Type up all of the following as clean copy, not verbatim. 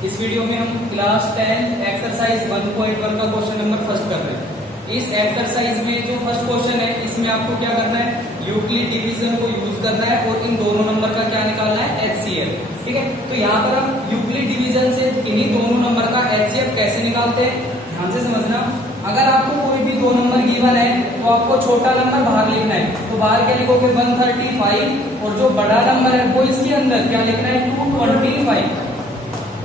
इस वीडियो में हम क्लास 10 एक्सरसाइज 1.1 का क्वेश्चन नंबर फर्स्ट कर रहे हैं। इस एक्सरसाइज में जो फर्स्ट क्वेश्चन है इसमें आपको क्या करना है, यूक्लिड डिवीजन को यूज करना है और इन दोनों नंबर का क्या निकालना है, एचसीएफ। ठीक है, तो यहाँ पर हम यूक्लिड डिवीजन से इन्हीं दोनों नंबर का एचसीएफ कैसे निकालते हैं ध्यान से समझना। अगर आपको कोई भी दो नंबर गिवन है तो आपको छोटा नंबर बाहर लिखना है, तो बाहर क्या लिखोगे 135 और जो बड़ा नंबर है वो इसके अंदर क्या लिखना है 225।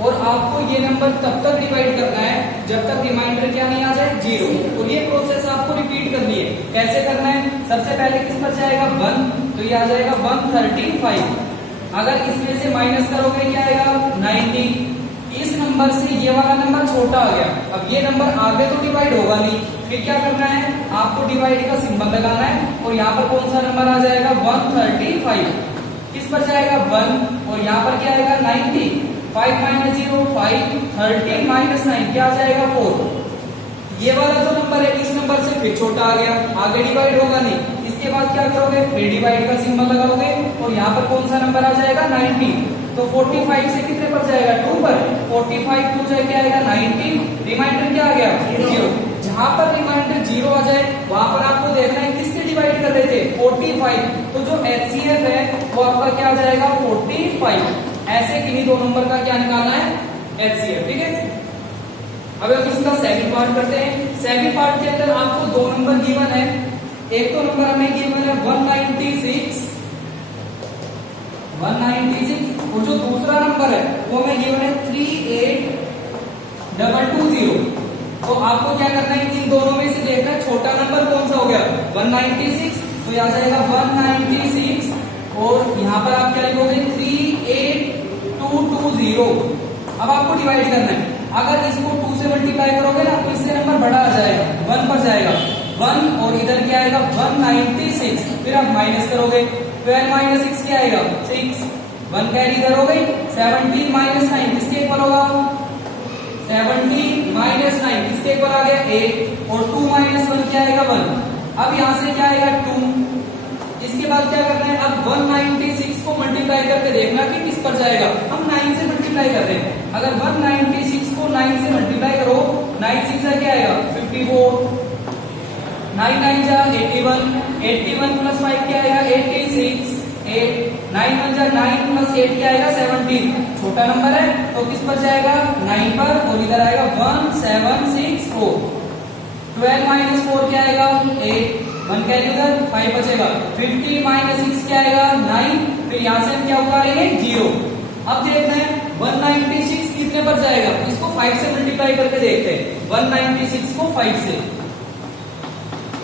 और आपको ये नंबर तब तक डिवाइड करना है जब तक रिमाइंडर क्या नहीं आ जाए, जीरो। और ये प्रोसेस आपको रिपीट करनी है। कैसे करना है, सबसे पहले किस पर जाएगा 1, तो ये आ जाएगा 135। अगर इसमें से माइनस करोगे क्या आएगा 90। इस नंबर से ये वाला नंबर छोटा आ गया, अब ये नंबर आगे तो डिवाइड होगा नहीं, फिर क्या करना है, आपको डिवाइड का सिंबल लगाना है और यहाँ पर कौन सा नंबर आ जाएगा 135। किस पर जाएगा 1 और यहाँ पर क्या आएगा 90। 5 माइनस 0 5, 13 माइनस 9 क्या आ जाएगा 4। ये वाला जो नंबर है इस नंबर से फिर छोटा आ गया, आगे डिवाइड होगा नहीं। इसके बाद क्या करोगे, फिर डिवाइड का सिंबल लगाओगे और यहाँ पर कौन सा नंबर आ जाएगा 90। तो 45 से कितने पर जाएगा 2 पर, 45 टू जाए क्या आएगा 90। रिमाइंडर क्या आ गया 0। जहां पर रिमाइंडर 0 आ जाए वहां पर आपको देखना है किससे डिवाइड कर रहे थे 45। तो जो एचसीएफ है वो आपका क्या आ जाएगा 45। ऐसे किन्हीं दो नंबर का क्या निकालना है, एचसीएफ। ठीक है, अब हम इसका सेकंड पार्ट करते हैं। सेकंड पार्ट के अंदर आपको दो नंबर गिवन है। एक तो नंबर हमें गिवन है 196 और जो दूसरा नंबर है वो हमें गिवन है 38220। तो आपको क्या करना है, इन दोनों में से देखना है छोटा नंबर कौन सा हो गया 196, तो यहाँ जाएगा 196 और यहाँ पर आप क्या लिखोगे 38220। अब आपको डिवाइड करना है, अगर इसको 2 से मल्टीप्लाई करोगे ना तो इससे नंबर बड़ा आ जाएगा, 1 पर जाएगा 1 और इधर क्या आएगा 196। फिर आप माइनस करोगे, 12 माइनस 6 क्या आएगा 6, 1 कैरी इधर हो गई। 17 माइनस 9 किसके ऊपर होगा, 17 माइनस 9 किसके ऊपर आ गया 8 और 2 माइनस 1 क्या आएगा 1। अब यहाँ से क्या आएगा 2। इसके बाद क्या करना है, अब 196 को मल्टीप्लाई करके देखना कि किस पर जाएगा। हम 9 से मल्टीप्लाई कर रहे हैं, अगर 196 को 9 से मल्टीप्लाई करो 9 6 क्या आएगा 54, 9 9 जा 81, 81 प्लस 5 क्या आएगा 86, 8 9 1 जा 9 प्लस 8 क्या आएगा 17। छोटा नंबर है तो किस पर जाएगा 9 पर और इधर आएगा 1764। 12 माइनस 4 क्या आएगा 8, 1 कैरी उधर 5 बचेगा। 50 माइनस 6 क्या आएगा 9, फिर यहाँ से हम क्या उतारेंगे 0। अब देखते हैं 196 कितने पर जाएगा, इसको 5 से मल्टीप्लाई करके देखते हैं 196 को 5 से।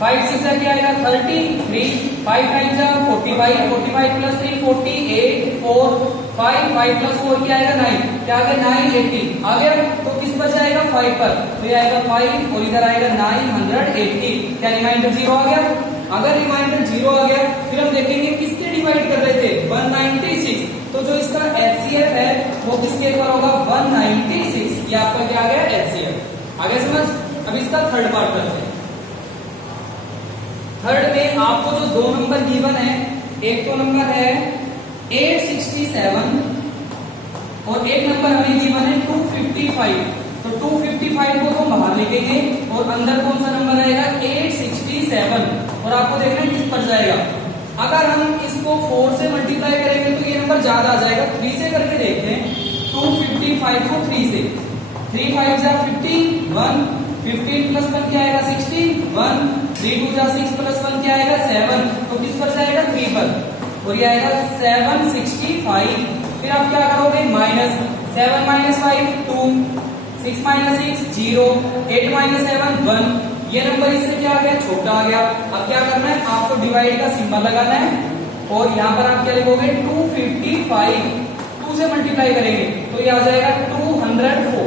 5 6 क्या आएगा 33, 5 9 जा 45, 45 प्लस 3 48, 4 5 5 प्लस 4 क्या आएगा 9, क्या आ गया 980 आ गया। तो किस पर जाएगा 5 पर, तो ये आएगा 5 और इधर आएगा 980। क्या रिमाइंडर 0 आ गया। अगर रिमाइंडर 0 आ गया फिर हम देखेंगे किससे डिवाइड कर रहे थे 196, तो जो इसका एचसीएफ है वो किसके ऊपर होगा 196। ये आपका क्या आ गया एचसीएफ। आगे समझ। अब इसका थर्ड पार्ट करते हैं। थर्ड में आपको जो दो नंबर गिवन है, एक तो नंबर है 867 और एक नंबर हमें गिवन है 255। तो 255 को तो बाहर लिखेंगे और अंदर कौन सा नंबर आएगा 867 और आपको देखना है किस पर जाएगा। अगर हम इसको 4 से मल्टीप्लाई करेंगे तो ये नंबर ज्यादा आ जाएगा। 3 से करके देखते हैं, 255 को 3 से, 3 5 जा 51, 15 प्लस 1 क्या आएगा 61, 3 2 जा 6 प्लस 1 क्या आएगा 7। तो किस पर जाएगा 3 पर और ये आएगा 765। फिर आप क्या करोगे माइनस 7 माइनस 5 2, 6 माइनस 6 0, 8 माइनस 7 1। ये नंबर इससे क्या आ गया छोटा आ गया। अब क्या करना है, आपको डिवाइड का सिंबल लगाना है और यहाँ पर आप क्या लिखोगे 255। 2 से मल्टीप्लाई करेंगे तो ये आ जाएगा 204।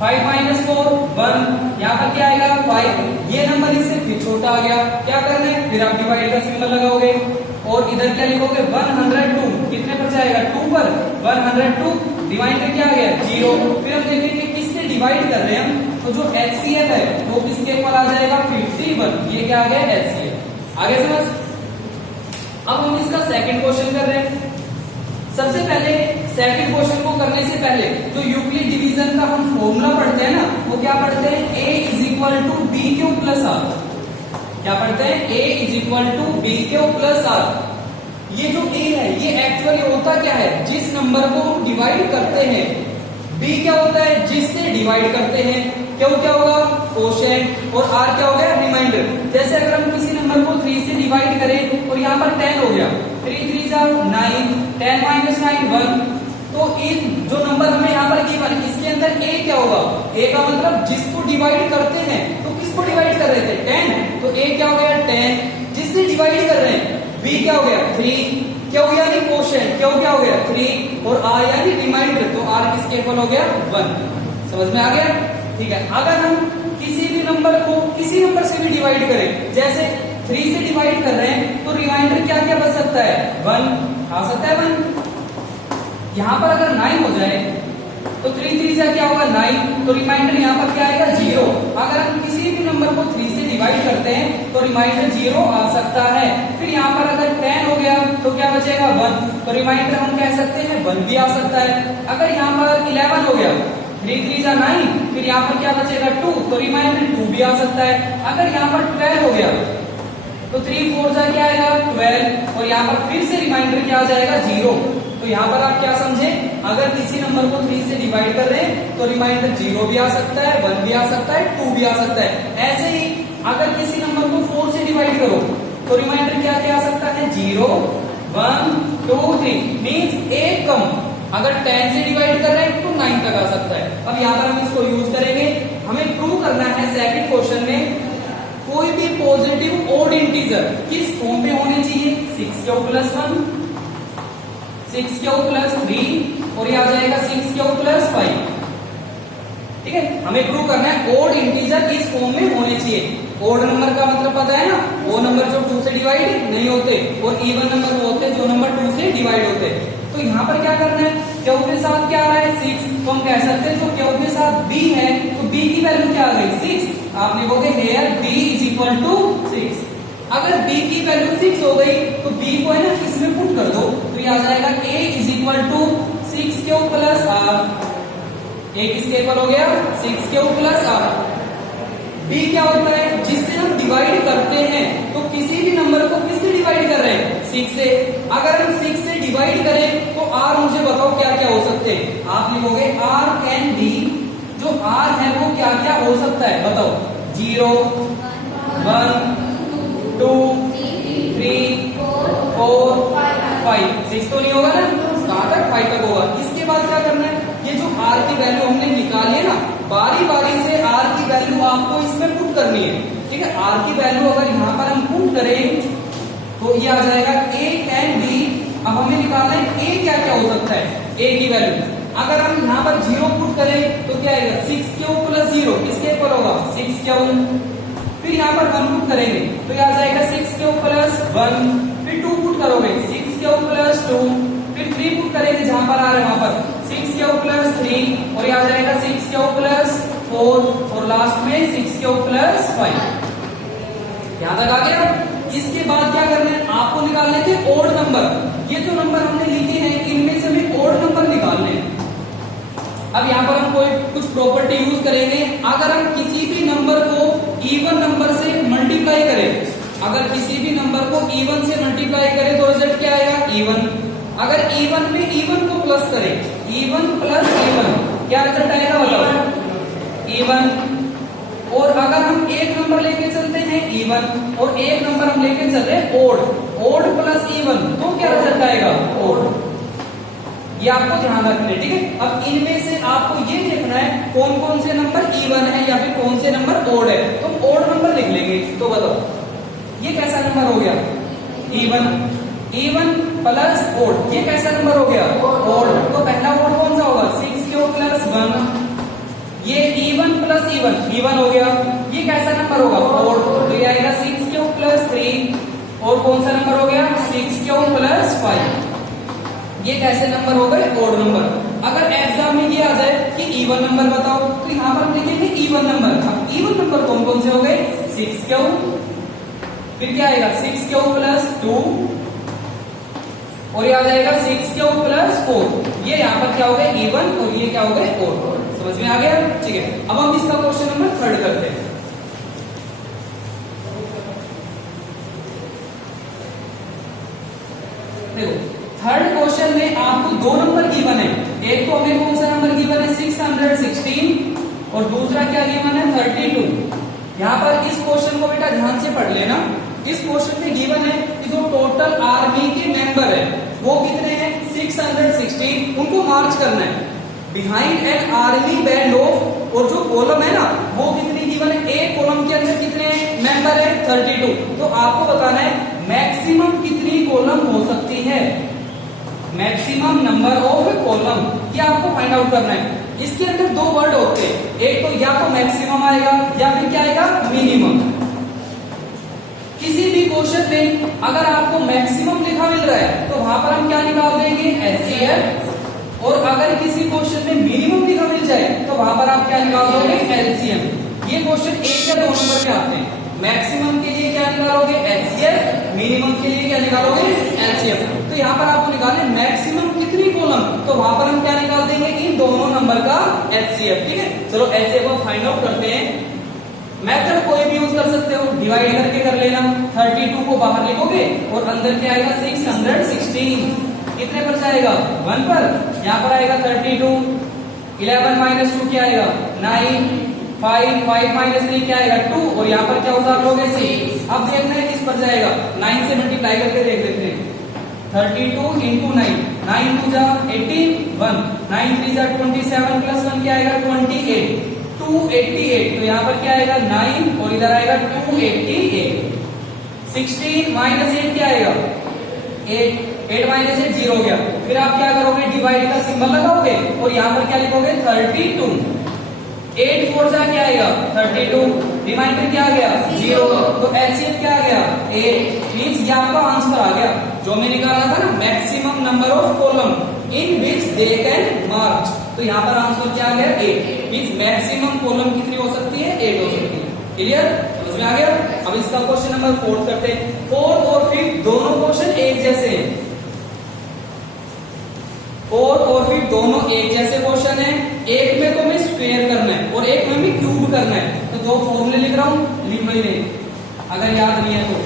5 माइनस 4 1, यहाँ पर क्या आएगा 5। ये नंबर इससे फिर छोटा आ गया। क्या करना है, फिर आप डिवाइड का सिंबल लगाओगे और इधर क्या लिखोगे 102। कितने पर जाएगा 2 पर, 102। रिमाइंडर क्या आ गया 0। फिर हम देखेंगे किससे डिवाइड कर रहे हैं हम, तो जो एचसीएफ है वो किसके ऊपर आ जाएगा 51। ये क्या आ गया एचसीएफ। आगे समझ। अब हम इसका सेकंड क्वेश्चन कर रहे हैं। सबसे पहले सेकंड क्वेश्चन को करने से पहले जो यूक्लिड डिवीजन का हम फॉर्मूला पढ़ते हैं ना, वो क्या पढ़ते हैं, a is equal to B Q plus R. क्या पढ़ते हैं, a is equal to B Q plus R. ये जो a है ये एक्चुअली होता क्या है, जिस नंबर को डिवाइड करते हैं। b क्या होता है, जिससे डिवाइड करते हैं। क्यों क्या होगा, कोशेंट, और r क्या हो गया, रिमाइंडर। जैसे अगर हम किसी नंबर को 3 से डिवाइड करें और यहाँ पर 10 हो गया, 3 3 जा 9, 10 माइनस 9 1। तो इन जो नंबर हमें यहाँ पर गिवन, इसके अंदर a क्या होगा, a का मतलब जिसको डिवाइड करते हैं। तो किसको डिवाइड कर रहे थे, 10, तो a क्या हो गया 10, जिससे डिवाइड कर रहे हैं। b क्या हो गया 3, क्या हो गया यानी कोशेंट, क्यों क्या हो गया 3, और r यानी रिमाइंडर, तो r किसके इक्वल हो गया 1। समझ में आ गया, ठीक है। अगर हम किसी भी नंबर को किसी नंबर से भी डिवाइड करें, जैसे 3 से डिवाइड कर रहे हैं, तो रिमाइंडर क्या क्या बच सकता है, 1 आ सकता है 1। यहाँ पर अगर 9 हो जाए तो 3 3 से क्या होगा 9, तो रिमाइंडर यहाँ पर क्या आएगा 0। अगर हम किसी भी नंबर को 3 से डिवाइड करते हैं तो रिमाइंडर 0 आ सकता है। फिर यहाँ पर अगर 10 हो गया तो क्या बचेगा 1, तो रिमाइंडर हम कह सकते हैं 1 भी आ सकता है। अगर यहाँ पर 11 हो गया, 3 3 जा 9, फिर यहाँ पर क्या बचेगा 2, तो रिमाइंडर 2 भी आ सकता है। अगर यहाँ पर 12 हो गया तो 3 4 जा क्या आएगा 12, और यहाँ पर फिर से रिमाइंडर क्या आ जाएगा 0। तो यहाँ पर आप क्या समझे, अगर किसी नंबर को 3 से डिवाइड कर रहे हैं तो रिमाइंडर 0 भी आ सकता है, 1 भी आ सकता है, 2 भी आ सकता है। ऐसे ही अगर किसी नंबर को 4 से डिवाइड करो तो रिमाइंडर क्या क्या आ सकता है, 0 1 2 3, मीन्स एक कम। अगर 10 से डिवाइड कर रहे हैं तो 9 तक आ सकता है। अब यहाँ पर हम इसको यूज करेंगे, हमें प्रूव करना है सेकंड क्वेश्चन में कोई भी पॉजिटिव ओड इंटीजर किस फॉर्म में होने चाहिए, 6 क्यू प्लस 1, 6 क्यू प्लस 3, और ये आ जाएगा 6 क्यू प्लस 5। ठीक है, हमें प्रूव करना है ओड इंटीजर इस फॉर्म में होने चाहिए। ओड नंबर का मतलब पता है ना, वो नंबर जो 2 से डिवाइड नहीं होते, और इवन नंबर वो होते जो नंबर 2 से डिवाइड होते। तो यहाँ पर क्या करना है, क्यू के साथ क्या आ रहा है 6, तो हम कह सकते हैं तो क्यू के साथ b है, तो b की वैल्यू क्या आ गई 6। आप लिखोगे here b is equal to 6। अगर b की वैल्यू 6 हो गई तो b को है ना इसमें पुट कर दो, तो ये आ जाएगा a is equal to 6 Q plus r। a किसके इक्वल हो गया 6 क्यू प्लस r। b क्या होता है, जिससे हम डिवाइड करते हैं, तो किसी भी नंबर को किससे डिवाइड कर रहे हैं 6 से। अगर हम 6 से डिवाइड करें तो r मुझे बताओ क्या क्या हो सकते हैं। आप लिखोगे r कैन बी, जो r है वो क्या क्या हो सकता है बताओ, 0 1 2 3 4 5, 6 तो नहीं होगा ना, कहां तक 5 तक होगा। इसके बाद क्या करना है, ये जो r की वैल्यू हमने निकाली है ना, बारी बारी से r की वैल्यू आपको इसमें पुट करनी है। ठीक है, r की वैल्यू अगर यहाँ पर हम पुट करें तो ये आ जाएगा a कैन बी। अब हमें निकालना है a क्या क्या हो सकता है, a की वैल्यू। अगर हम यहाँ पर 0 पुट करें तो क्या आएगा 6 क्यू प्लस 0, किसके ऊपर होगा 6 क्यू। फिर यहाँ पर 1 पुट करेंगे तो ये आ जाएगा 6 क्यू प्लस 1। फिर 2 पुट करोगे 6 क्यू प्लस 2। फिर 3 पुट करेंगे जहां पर आ रहे हैं वहां पर 6 क्यू प्लस 3, और ये आ जाएगा 6 क्यू प्लस 4, और लास्ट में 6 क्यू प्लस 5। यहां तक आ गया। इसके बाद क्या करना है, आपको निकालने थे ओड नंबर। ये जो नंबर हमने लिखे हैं इनमें से हमें ओड नंबर निकालने हैं। अब यहाँ पर हम कोई कुछ प्रॉपर्टी यूज करेंगे। अगर हम किसी भी नंबर को इवन नंबर से मल्टीप्लाई करें, अगर किसी भी नंबर को इवन से मल्टीप्लाई करें तो रिजल्ट क्या आएगा इवन। अगर इवन में इवन को प्लस करें, इवन प्लस इवन, क्या रिजल्ट आएगा बताओ इवन। और अगर हम एक नंबर लेके चलते हैं इवन, और एक नंबर हम लेके चल रहे हैं ओड, ओड प्लस इवन, तो क्या रिजल्ट आएगा ओड। ये आपको ध्यान रखना है। ठीक है, अब इनमें से आपको ये देखना है कौन कौन से नंबर इवन है या फिर कौन से नंबर ओड है। तो ओड नंबर लिख लेंगे, तो बताओ ये कैसा नंबर हो गया इवन, इवन प्लस ओड, ये कैसा नंबर हो गया ओड। तो पहला ओड कौन सा होगा 6 क्यू प्लस 1, ये इवन प्लस इवन, इवन हो गया। ये कैसा नंबर होगा ओड, तो ये आएगा 6 क्यू प्लस 3, और कौन सा नंबर हो गया 6 क्यू प्लस 5। ये कैसे नंबर हो गए ओड नंबर। अगर एग्जाम में ये आ जाए कि इवन नंबर बताओ, तो यहाँ पर हम लिखेंगे इवन नंबर। अब इवन नंबर कौन कौन से हो गए 6 क्यू, फिर क्या आएगा 6 क्यू प्लस 2, और ये आ जाएगा 6 क्यूब प्लस 4। ये यहाँ पर क्या हो गया इवन और ये क्या हो गए ओड। समझ में आ गया? ठीक है, अब हम इसका क्वेश्चन नंबर 3 करते हैं। देखो थर्ड क्वेश्चन में आपको 2 नंबर गिवन है। एक तो हमें कौन सा नंबर गिवन है 616 और दूसरा क्या गिवन है 32। यहाँ पर इस क्वेश्चन को बेटा ध्यान से पढ़ लेना। इस क्वेश्चन में गिवन है कि जो टोटल आर्मी के मेंबर है वो कितने हैं 616, उनको मार्च करना है behind an army band of, और जो कॉलम है ना वो कितनी गिवन है, एक कॉलम के अंदर कितने मेंबर है 32। तो आपको बताना है मैक्सिमम कितनी कॉलम हो सकती है, मैक्सिमम नंबर ऑफ कॉलम, ये आपको फाइंड आउट करना है। इसके अंदर 2 वर्ड होते हैं, एक तो या तो मैक्सिमम आएगा या फिर क्या आएगा मिनिमम। किसी भी क्वेश्चन में अगर आपको मैक्सिमम लिखा मिल रहा है तो वहां पर हम क्या निकाल देंगे एचसीएफ, और अगर किसी क्वेश्चन में मिनिमम लिखा मिल जाए तो वहां पर आप क्या निकाल दोगे एलसीएम। ये क्वेश्चन 1 या 2 नंबर के आते हैं। मैक्सिमम के लिए क्या निकालोगे एचसीएफ, मिनिमम के लिए क्या निकालोगे एलसीएम। तो यहाँ पर आपको निकालना है मैक्सिमम कितनी कॉलम, तो वहां पर हम क्या निकाल देंगे इन दोनों नंबर का एचसीएफ। ठीक है, चलो एचसीएफ को फाइंड आउट करते हैं। मेथड कोई भी यूज कर सकते हो, डिवाइड करके कर लेना। 32 को बाहर लिखोगे और अंदर क्या आएगा 616, कितने पर जाएगा 1 पर, यहाँ पर आएगा 32। 11 माइनस 2 क्या आएगा 9, 5 माइनस 3 क्या आएगा 2, और यहाँ पर क्या उतार लोगे 6। अब देखना है किस पर जाएगा, 9 से मल्टीप्लाई करके देख लेते हैं। 32 इंटू 9, 9 2 जा 18, 1 9 3 जा 27 प्लस 1 क्या आएगा 28, 288। तो यहाँ पर क्या आएगा 9 और इधर आएगा 288। 16 माइनस 8 क्या आएगा 8 माइनस 8 0 हो गया। फिर आप क्या करोगे डिवाइड का सिंबल लगाओगे और यहाँ पर क्या लिखोगे 32। 8 4 जा क्या आएगा 32, रिमाइंडर क्या आ गया 0, तो एलसीएम क्या आ गया 8। मींस ये आपका आंसर आ गया जो मैं निकाला था ना maximum number of column in which they can march. तो यहाँ पर आंसर क्या आ गया 8। मींस मैक्सिमम कॉलम कितनी हो सकती है 8 हो सकती है। क्लियर, समझ में आ गया? अब इसका क्वेश्चन नंबर 4 करते हैं। 4th और 5th दोनों क्वेश्चन एक जैसे हैं। 4th और 5th दोनों एक जैसे क्वेश्चन है। एक में तो हमें स्क्वायर करना है और एक में हमें क्यूब करना है। तो 2 फॉर्मूले लिख रहा हूं, लिख लो इन्हें अगर याद नहीं है तो।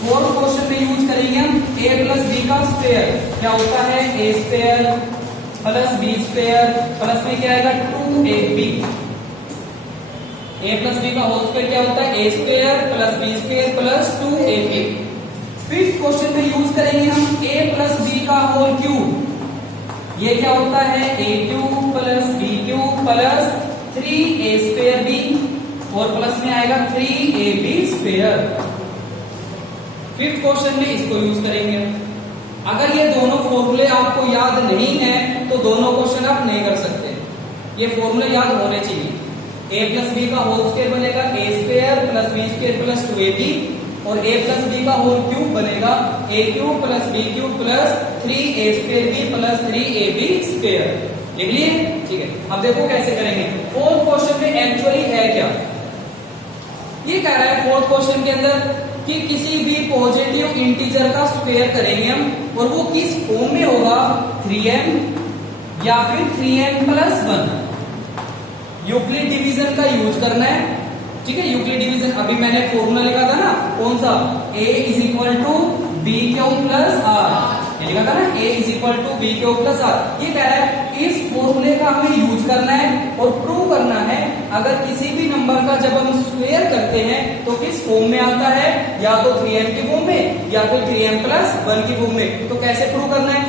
4th क्वेश्चन में यूज करेंगे हम a प्लस बी का स्क्वायर। क्या होता है a square plus B square plus में क्या आएगा 2ab। a प्लस बी का होल स्क्वायर क्या होता है a square plus B square plus 2ab। 5th question में यूज करेंगे हम a प्लस बी का होल क्यूब। ये क्या होता है a cube plus B cube plus 3a square b और प्लस में आएगा 3ab स्क्वायर। 5th क्वेश्चन में इसको यूज करेंगे। अगर ये दोनों फॉर्मूले आपको याद नहीं है तो दोनों क्वेश्चन आप नहीं कर सकते। ये फॉर्मूले याद होने चाहिए। a प्लस बी का होल स्क्वायर बनेगा a square plus B square plus 2ab और a प्लस बी का होल क्यूब बनेगा a cube plus b cube plus 3a square b plus 3ab square. लिख लिए? ठीक है, अब देखो कैसे करेंगे। 4th क्वेश्चन में एक्चुअली है क्या, ये कह रहा है 4th क्वेश्चन के अंदर कि किसी भी पॉजिटिव इंटीजर का स्क्वायर करेंगे हम और वो किस फॉर्म में होगा 3m या फिर 3m प्लस 1। यूक्लिड डिवीजन का यूज करना है। ठीक है, यूक्लिड डिवीजन अभी मैंने फॉर्मूला लिखा था ना, कौन सा a is equal to B Q plus R, ये लिखा था ना a is equal to B Q plus R. ये कह रहा है इस फॉर्मूले का हमें यूज करना है और प्रूव करना है अगर किसी भी नंबर का जब हम स्क्वायर करते हैं तो किस फॉर्म में आता है, या तो 3m की फॉर्म में या फिर 3m प्लस 1 की फॉर्म में। तो कैसे प्रूव करना है,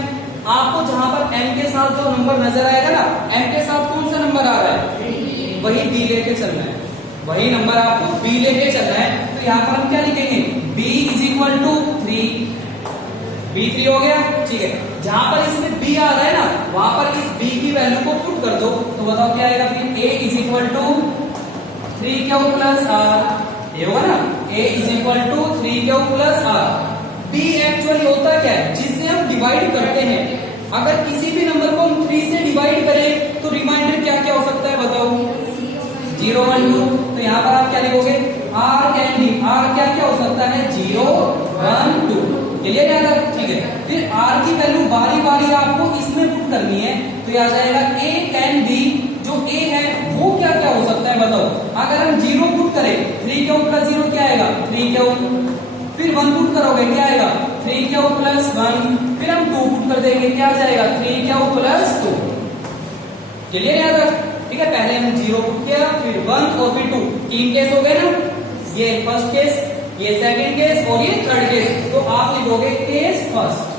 आपको जहां पर m के साथ जो नंबर नजर आएगा ना, m के साथ कौन सा नंबर आ रहा है वही b लेके चलना है, वही नंबर आपको b लेके चलना है। तो यहाँ पर हम क्या लिखेंगे b is equal to 3, b3 हो गया। ठीक है, जहां पर इसमें b आ रहा है ना वहां पर इस b की वैल्यू को पुट कर दो तो बताओ क्या आएगा फिर a is equal to 3q plus r, ये होगा ना a is equal to 3q plus r। b actually होता क्या है जिससे हम डिवाइड करते हैं। अगर किसी भी नंबर को हम 3 से डिवाइड करें तो रिमाइंडर क्या क्या हो सकता है बताओ 0 1 2। तो यहाँ पर आप क्या लिखोगे r कैंडी, r क्या क्या हो सकता है 0 1 2। क्लियर है? ठीक है, फिर r की वैल्यू बारी बारी आपको इसमें पुट करनी है तो ये आ जाएगा a tan b। जो a है वो क्या क्या हो सकता है बताओ। अगर हम 0 पुट करें 3 क्यू प्लस 0 क्या आएगा 3 क्यू, फिर 1 पुट करोगे क्या आएगा 3 क्यू प्लस 1, फिर हम 2 पुट कर देंगे क्या आ जाएगा 3 क्यू प्लस 2। क्लियर याद रख, ठीक है। पहले हमने 0 पुट किया, फिर 1 और फिर 2, 3 केस हो गए ना। ये फर्स्ट केस, ये सेकंड केस और ये थर्ड केस। तो आप लिखोगे केस फर्स्ट।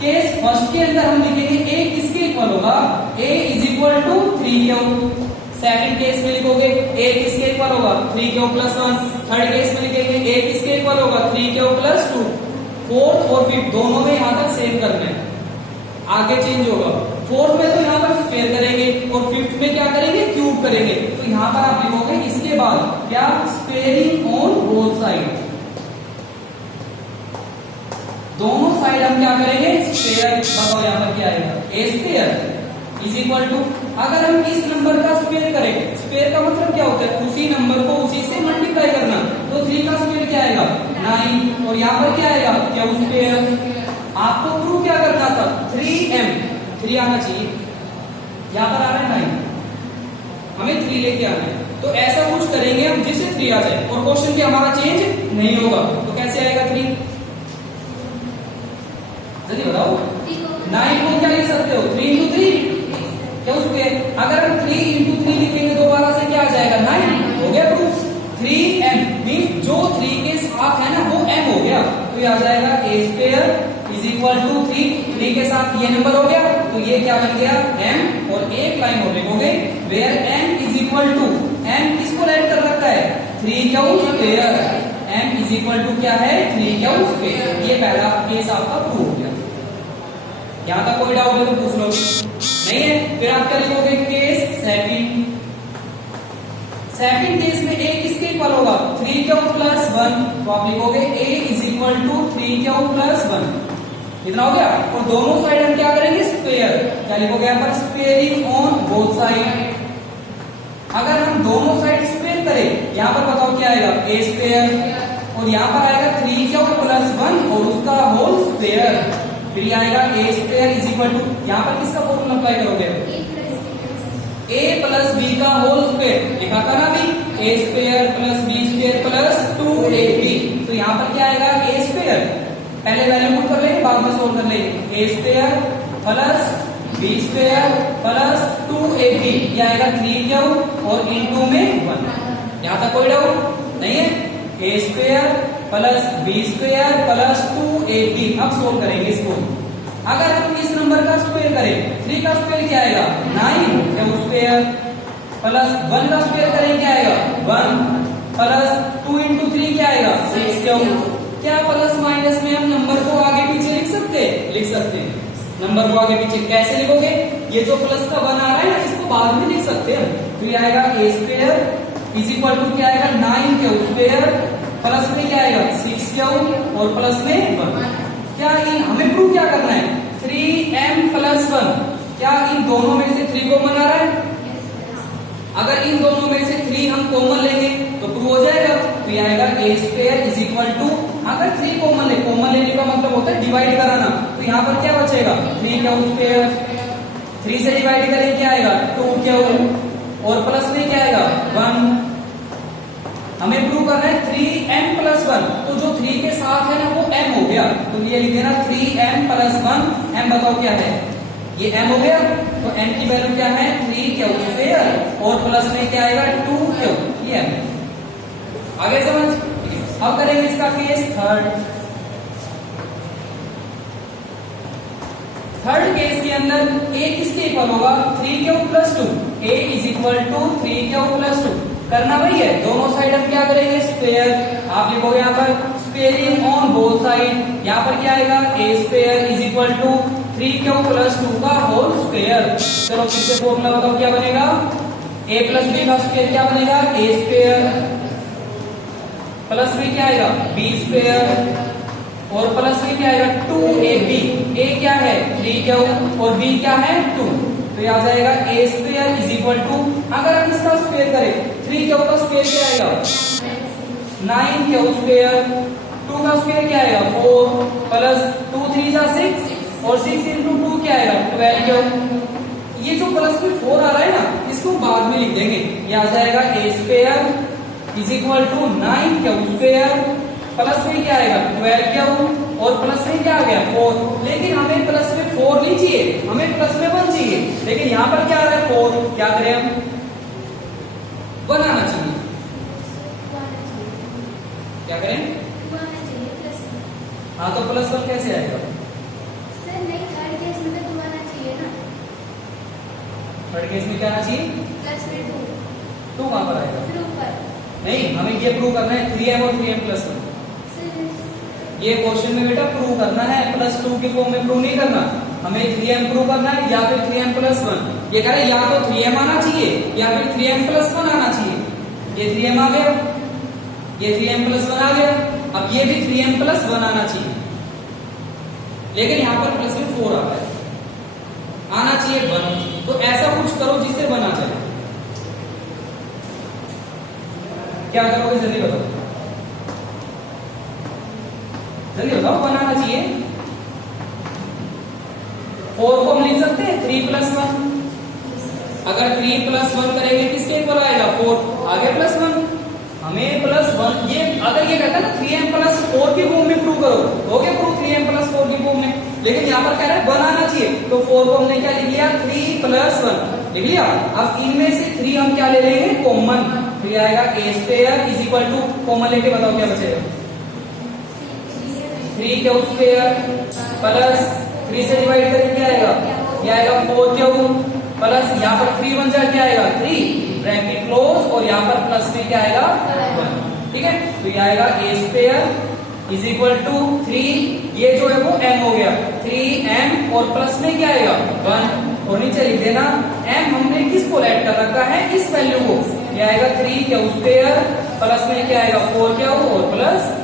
केस फर्स्ट के अंदर हम लिखेंगे a किसके इक्वल होगा a is equal to 3 Q. Second case में लिखोगे a किसके इक्वल होगा 3 क्यू प्लस 1। थर्ड केस में लिखेंगे a किसके इक्वल होगा 3 क्यू प्लस 2। फोर्थ और फिफ्थ दोनों में यहां तक सेम करना है, आगे चेंज होगा। फोर्थ में तो यहाँ पर स्क्वायर करेंगे और फिफ्थ में क्या करेंगे क्यूब करेंगे। तो यहाँ पर आप लिखोगे इसके बाद क्या स्क्वेयरिंग ऑन बोथ साइड। दोनों साइड हम क्या करेंगे स्क्वायर। बताओ यहाँ पर क्या आएगा a square is equal to, अगर हम इस नंबर का स्क्वायर करें, स्क्वायर का मतलब क्या होता है उसी नंबर को उसी से मल्टीप्लाई करना। तो 3 का स्क्वायर क्या आएगा 9 और यहाँ पर क्या आएगा क्यू स्क्वायर। आपको प्रूव क्या करना था 3m, 3 आना चाहिए, यहाँ पर आ रहा है 9, हमें 3 लेके आना है। तो ऐसा कुछ करेंगे हम जिससे 3 आ जाए और क्वेश्चन भी हमारा चेंज नहीं होगा। तो कैसे आएगा 3, जल्दी बताओ। 9 को क्या लिख सकते हो 3 into 3 क्या उसके, अगर हम 3 into 3 लिखेंगे दोबारा से क्या आ जाएगा 9, हो गया प्रूफ। 3m मींस जो 3 के साथ है ना वो m हो गया। तो ये आ जाएगा a square is equal to 3 के साथ ये नंबर हो गया। तो ये क्या बन गया m और एक लाइन और लिखोगे where m is equal to, m किसको ऐड कर रखा है 3 Q square. m is equal to क्या है 3 क्यू स्क्वायर। ये पहला केस आपका प्रूव हो गया। यहाँ तक कोई डाउट है तो पूछ लो, नहीं है फिर आप क्या लिखोगे केस सेकंड। सेकंड केस में a किसके इक्वल होगा 3 क्यू प्लस 1। तो आप लिखोगे a is equal to 3 Q plus 1। इतना हो गया। और दोनों साइड हम क्या करेंगे स्क्वायर। क्या लिखोगे यहाँ पर स्क्वेयरिंग ऑन बोथ साइड। अगर हम दोनों साइड स्क्वायर करें यहाँ पर बताओ क्या आएगा a स्क्वायर और यहाँ पर आएगा 3 क्यू प्लस 1 और उसका होल स्क्वायर। फिर आएगा a square is equal to, यहाँ पर किसका फॉर्मूला अप्लाई करोगे a प्लस b का होल स्क्वायर। लिखा था ना अभी a square plus b square plus 2ab। तो यहाँ पर क्या आएगा a स्क्वायर, पहले वैल्यू पुट कर लेंगे बाद में सोल्व कर लेंगे। a square plus b square plus 2ab ये आएगा 3 क्यू और इनटू में 1। यहाँ तक कोई डाउट नहीं है। a square plus b square plus 2ab। अब सोल्व करेंगे इसको। अगर हम इस नंबर का स्क्वायर करें 3 का स्क्वायर क्या आएगा 9 क्यू स्क्वायर प्लस 1 का स्क्वायर करें क्या आएगा 1 प्लस 2 into 3 क्या आएगा 6 क्यू। क्या प्लस माइनस में हम नंबर को आगे पीछे लिख सकते हैं, लिख सकते हैं। नंबर को आगे पीछे कैसे लिखोगे, ये जो प्लस का 1 आ रहा है ना इसको बाद में लिख सकते हैं। तो ये आएगा a square is equal to क्या आएगा 9 क्यू स्क्वायर प्लस में क्या आएगा 6 क्यू और प्लस में 1। क्या इन हमें प्रूव क्या करना है 3m प्लस 1। क्या इन दोनों में से 3 कॉमन आ रहा है। अगर इन दोनों में से 3 हम कॉमन लेंगे तो प्रूव हो जाएगा। तो ये आएगा a square is equal to, अगर 3 कॉमन लेने का मतलब होता है डिवाइड कराना। तो यहाँ पर क्या बचेगा 3 क्यू स्क्वायर, 3 से डिवाइड करें क्या आएगा 2 क्यू और प्लस में क्या आएगा 1। हमें प्रूव करना है 3m प्लस 1। तो जो 3 के साथ है ना वो m हो गया। तो ये लिख देना 3m प्लस 1। m बताओ क्या है, ये m हो गया। तो m की वैल्यू क्या है 3 क्यू स्क्वायर और प्लस में क्या आएगा 2 क्यू। ये m आगे समझ। अब करेंगे इसका केस थर्ड केस के अंदर a किसके इक्वल होगा 3 Q plus 2। a is equal to 3 Q plus 2। करना वही है, दोनों साइड हम क्या करेंगे स्क्वायर। आप लिखोगे यहाँ पर स्क्वेयरिंग ऑन बोथ साइड। यहाँ पर क्या आएगा a square is equal to 3 Q plus 2 का होल स्क्वायर। चलो फिर से फॉर्मूला बताओ क्या बनेगा a प्लस b का स्क्वायर क्या बनेगा a स्क्वायर प्लस में क्या आएगा b स्क्वायर और प्लस में क्या आएगा 2ab। a क्या है 3 क्यू और b क्या है 2। तो ये आ जाएगा a square is equal to, अगर हम इसका स्क्वायर करें 3 क्यू का स्क्वायर क्या आएगा 9 क्यू स्क्वायर 2 का स्क्वायर क्या आएगा 4 प्लस 2 3 जा 6 और 6 इंटू 2 क्या आएगा 12 क्यों। ये जो प्लस में 4 आ रहा है ना इसको बाद में लिख देंगे, ये आ जाएगा a square is equal to 9 q square plus में क्या आएगा 12 क्यू और प्लस में क्या आ गया 4। लेकिन हमें प्लस में 4 नहीं चाहिए, हमें प्लस में 1 चाहिए, लेकिन यहाँ पर क्या आ रहा है 4, क्या करें हम 1 आना चाहिए, क्या करें हाँ तो प्लस 1 कैसे आएगा सर नहीं थर्ड केस में तो 2 आना चाहिए ना। थर्ड केस में क्या आना चाहिए प्लस में 2 कहाँ पर आएगा फिर ऊपर नहीं, हमें ये प्रूव करना है 3m और 3m प्लस 1। ये क्वेश्चन में बेटा प्रूव करना है, प्लस 2 के फॉर्म में प्रूव नहीं करना, हमें 3m प्रूव करना है या फिर 3m प्लस 1। ये कह रहे या तो 3m आना चाहिए या फिर 3m प्लस 1 आना चाहिए। ये 3m आ गया, ये 3m प्लस 1 आ गया, अब ये भी 3m प्लस 1 आना चाहिए, लेकिन यहाँ पर प्लस में 4 आ रहा है, आना चाहिए 1। तो ऐसा कुछ करो जिससे 1 आ जाए, क्या करोगे जल्दी बताओ, जल्दी बताओ 1 आना चाहिए। 4 को हम लिख सकते हैं 3 प्लस 1, अगर 3 प्लस 1 करेंगे किसके इक्वल आएगा 4, आगे प्लस 1, हमें प्लस 1 ये अगर ये कहता है ना 3m प्लस 4 की फॉर्म में प्रूव करो, हो गया प्रूव 3m प्लस 4 की फॉर्म में, लेकिन यहाँ पर कह रहा है 1 आना चाहिए, तो 4 को हमने क्या लिख लिया 3 प्लस 1 लिख लिया। अब इनमें से 3 हम क्या ले लेंगे कॉमन, तो ये आएगा a square is equal to common लेके बताओ क्या बचेगा 3 क्यू स्क्वायर प्लस 3 से डिवाइड करके क्या आएगा, ये आएगा 4 क्यू प्लस यहाँ पर 3 बन जाए क्या आएगा 3 ब्रैकेट क्लोज और यहाँ पर प्लस में क्या आएगा 1, ठीक है। तो ये आएगा a square is equal to 3, ये जो है वो m हो गया 3m और प्लस में क्या आएगा 1 और नीचे लिख देना m हमने किसको ऐड कर रखा है इस वैल्यू को, ये आएगा 3 क्यू स्क्वायर प्लस में क्या आएगा 4 क्यू और प्लस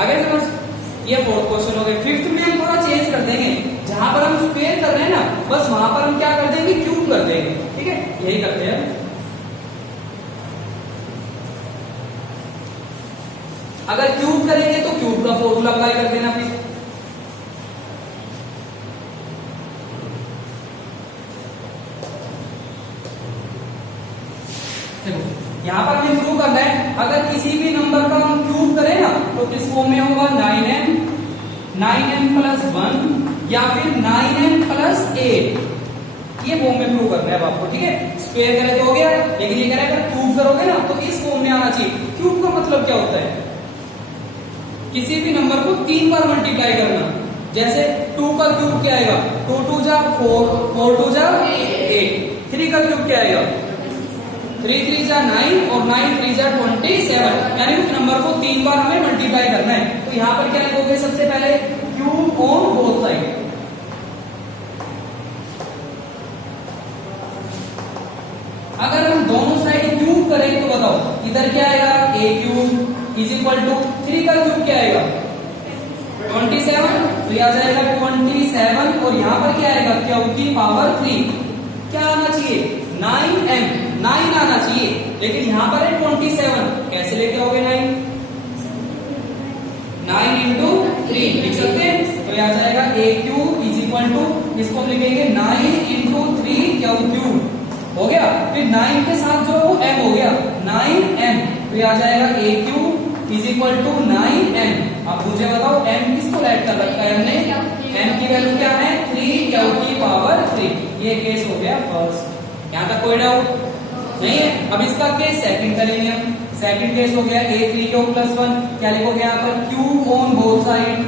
आगे समझ। ये फोर्थ क्वेश्चन हो गया। फिफ्थ में हम थोड़ा चेंज कर देंगे, जहां पर हम स्क्वायर कर रहे हैं ना बस वहां पर हम क्या कर देंगे क्यूब कर देंगे, ठीक है यही करते हैं। अगर क्यूब करेंगे तो क्यूब का फॉर्मूला अप्लाई कर देना फिर, देखो यहाँ पर हमें प्रूव करना है अगर किसी भी नंबर का हम क्यूब करें ना तो किस फॉर्म में होगा 9m प्लस 1 या फिर 9m प्लस 8, ये फॉर्म में प्रूव करना है अब आपको, ठीक है। स्क्वायर करें तो हो गया, लेकिन ये कह रहा है अगर क्यूब करोगे ना तो इस फॉर्म में आना चाहिए। क्यूब का मतलब क्या होता है किसी भी नंबर को 3 बार मल्टीप्लाई करना, जैसे 2 का क्यूब क्या आएगा 2 2 जा 4 4 2 जा 8, 3 का क्यूब क्या आएगा 3 3 जा 9 और 9 3 जा 27, यानी उस नंबर को 3 बार हमें मल्टीप्लाई करना है। तो यहाँ पर क्या लिखोगे सबसे पहले क्यूब ऑन बोथ साइड, अगर हम दोनों साइड क्यूब करें तो बताओ इधर क्या आएगा a cube is equal to 3 का क्यूब क्या आएगा 27, तो यह आ जाएगा 27 और यहाँ पर क्या आएगा क्यू की पावर 3, क्या आना चाहिए 9m 9 आना चाहिए, लेकिन यहाँ पर है 27, कैसे लेके आओगे 9 इंटू 3 लिख सकते हैं, तो यह आ जाएगा a cube is equal to इसको हम लिखेंगे 9 इंटू 3 क्यू क्यूब हो गया, फिर 9 के साथ जो वो m हो गया 9m, तो यह आ जाएगा a cube is equal to 9m। अब मुझे बताओ m किसको ऐड कर रखा है हमने, m की वैल्यू क्या है 3 क्यू की पावर 3, ये केस हो गया फर्स्ट। यहाँ तक कोई डाउट नहीं है। अब इसका केस सेकंड करेंगे हम, सेकंड केस हो गया a 3 क्यूब प्लस 1, क्या लिखोगे यहाँ पर क्यूब ऑन बोथ साइड,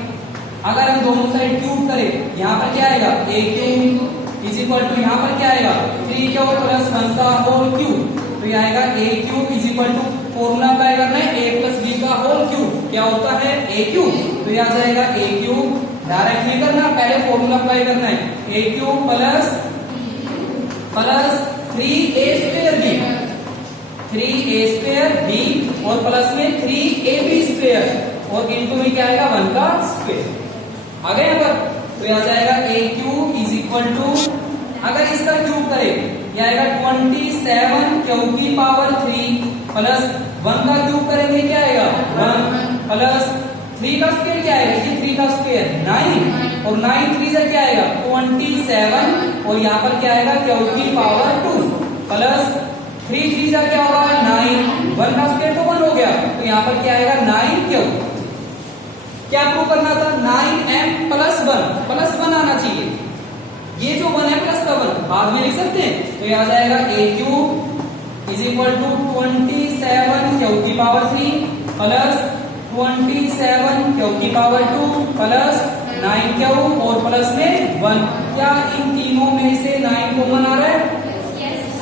अगर हम दोनों साइड क्यूब करें यहाँ पर क्या आएगा a cube is equal to यहाँ पर क्या आएगा 3 क्यूब प्लस 1 का होल क्यूब, तो ये आएगा a cube is equal to formula apply करना है a प्लस b का होल क्यूब, क्या होता है a क्यूब, तो ये आ जाएगा a क्यूब, डायरेक्ट नहीं करना पहले फॉर्मूला अप्लाई करना है a cube plus 3a square b, 3a square b और प्लस में 3ab स्क्वायर और इनटू में क्या आएगा 1 का स्क्वायर, आ गया यहाँ पर, तो यह आ जाएगा a cube is equal to, अगर इसका क्यूब करें यह आएगा 27 क्यू की पावर 3 प्लस 1 का क्यूब करेंगे क्या आएगा 1 प्लस 3 का स्क्वायर क्या आएगा, ये 3 का स्क्वायर 9 और 9 3 से क्या आएगा 27 और यहाँ पर क्या आएगा क्यू की पावर 2 प्लस 3 3 से क्या होगा 9 1 का स्क्वायर तो 1 हो गया तो यहाँ पर क्या आएगा 9 क्यू। क्या प्रूव करना था 9m प्लस 1 आना चाहिए। ये जो 1 है प्लस का 1 बाद में लिख सकते हैं तो यहाँ जाएगा a cube is equal to 27 q की पावर 3 प्लस 27 क्यू की पावर 2 प्लस 9 क्यू और प्लस में 1। क्या इन तीनों में से 9 कॉमन आ रहा है?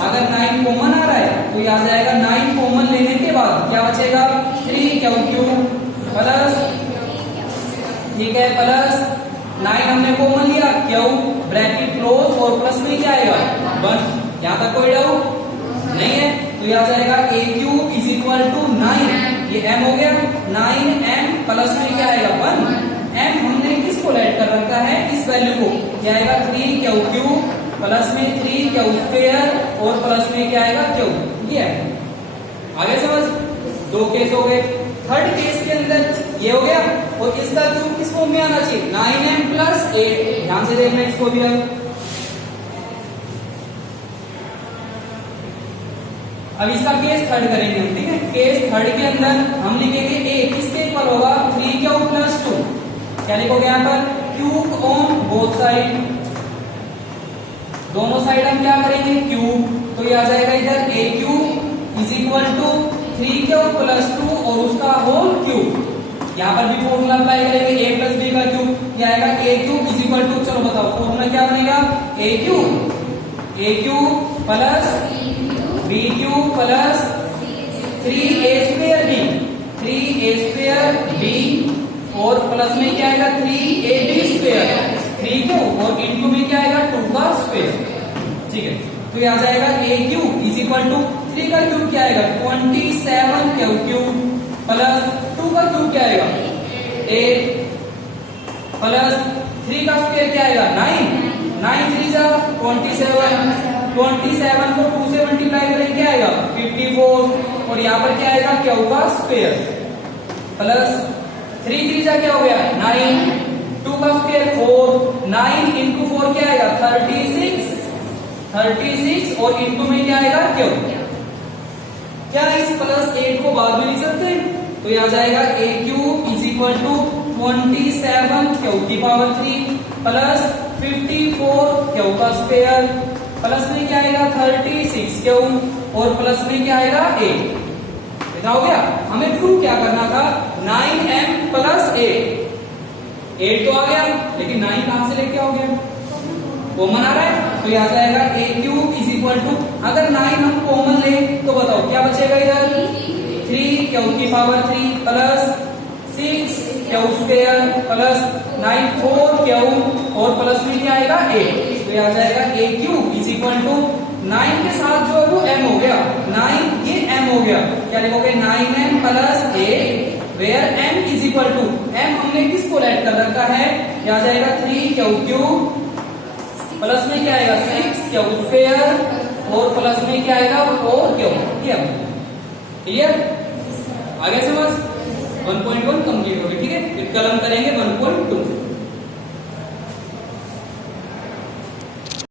अगर 9 कॉमन आ रहा है तो यह आ जाएगा 9 कॉमन लेने के बाद क्या बचेगा 3 क्यू क्यूब प्लस, ठीक है, प्लस 9 हमने कॉमन लिया क्यू ब्रैकेट क्लोज और प्लस में क्या आएगा 1। यहाँ तक कोई डाउट नहीं है तो यह आ जाएगा a cube is equal to 9, ये m हो गया 9m प्लस में क्या आएगा 1। m हमने किसको ऐड कर रखा है इस वैल्यू को, क्या आएगा 3 क्यू क्यूब प्लस में 3 क्यू स्क्वायर और प्लस में क्या आएगा क्यू। ये आगे समझ, 2 केस हो गए। थर्ड केस के अंदर ये हो गया और इसका क्यूब किस फॉर्म में आना चाहिए 9m प्लस 8। ध्यान से देखना इसको भी। अब इसका केस थर्ड करेंगे हम, ठीक है। केस थर्ड के अंदर हम लिखेंगे a किसके इक्वल होगा 3 क्यू प्लस 2। क्या लिखोगे यहाँ पर क्यूब ऑन बोथ साइड, दोनों साइड हम क्या करेंगे क्यूब तो ये आ जाएगा इधर a cube is equal to 3 Q plus 2 और उसका होल क्यूब। यहाँ पर भी फॉर्मूला अप्लाई करेंगे a प्लस बी का क्यूब, क्या आएगा a cube is equal to, चलो बताओ फॉर्मूला क्या बनेगा a cube plus b cube plus 3a square b, 3a square b और प्लस में क्या आएगा 3ab स्क्वायर 3 क्यूब और इनटू में क्या आएगा 2 का स्क्वायर, ठीक है। तो ये आ जाएगा a cube is equal to 3 का क्यूब क्या आएगा 27 क्यू क्यूब प्लस 2 का क्यूब क्या आएगा 8 प्लस 3 का स्क्वायर क्या आएगा 9 3 जा 27 को 2 से मल्टीप्लाई करें क्या आएगा 54 और यहाँ पर क्या आएगा क्यू का स्क्वायर प्लस 3 3 जा क्या हो गया 9 2 का स्क्वायर 4 9 इंटू 4 क्या आएगा 36 और इंटू में क्या आएगा क्यू। क्या इस प्लस 8 को बाद में लिख सकते हैं तो यह आ जाएगा a cube is equal to 27 q की पावर 3 प्लस 54 क्यू का स्क्वायर प्लस में क्या आएगा 36 क्यू और प्लस में क्या आएगा 8। इतना हो गया। हमें प्रूव क्या करना था 9m प्लस 8 तो आ गया लेकिन 9 कहां से लेके आओगे, कॉमन आ रहा है तो यह आ जाएगा a cube is equal to, अगर 9 हम कॉमन ले तो बताओ क्या बचेगा इधर 3 क्यू की power 3 plus 6 q square plus 9 4 q और प्लस में क्या आएगा 8 तो यह आ जाएगा a cube is equal to 9 के साथ जो है वो m हो गया 9 ये m हो गया, क्या लिखोगे 9m plus 8 where m is equal to, m हमने किसको ऐड कर रखा है, क्या आ जाएगा 3 क्यू क्यूब प्लस में क्या आएगा 6 क्यू स्क्वायर और प्लस में क्या आएगा 4 क्यू। क्लियर, आगे समझ 1.1 कंप्लीट हो गई, ठीक है। फिर कल हम करेंगे 1.2।